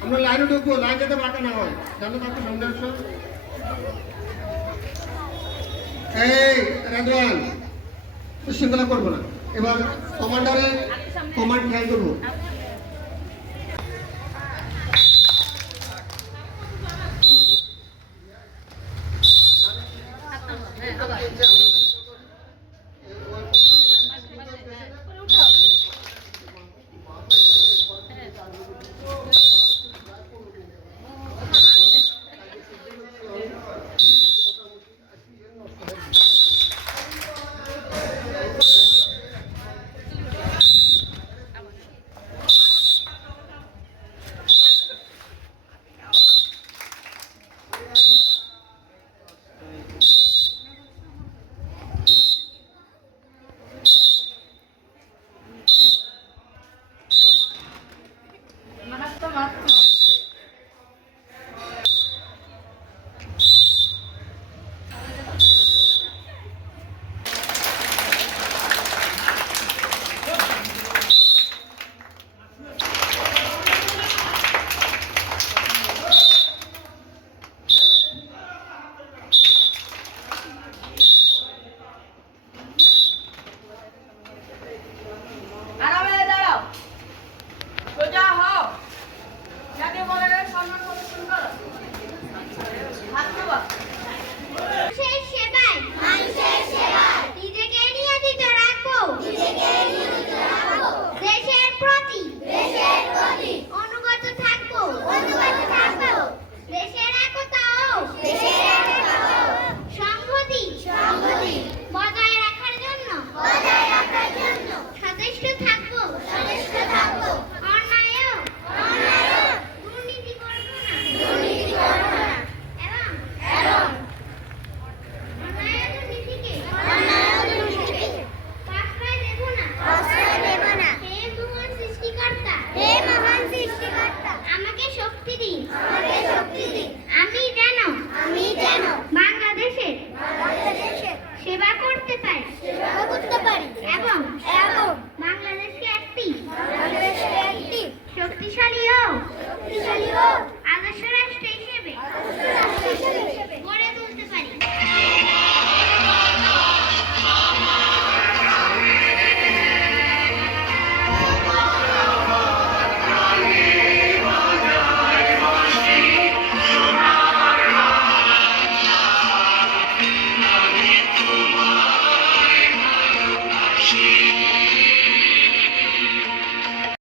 আমরা লাইনে ঢুকবো, লাইন যাতে বাঁকা না হয়। জানো কাকু সামনে আসো। এই রাজওয়ান শৃঙ্খলা করবো না, এবার কমান্ডারের কমান্ড খেয়াল করবো। সেবা করতে পারি এবং বাংলাদেশকে একটি শক্তিশালী ও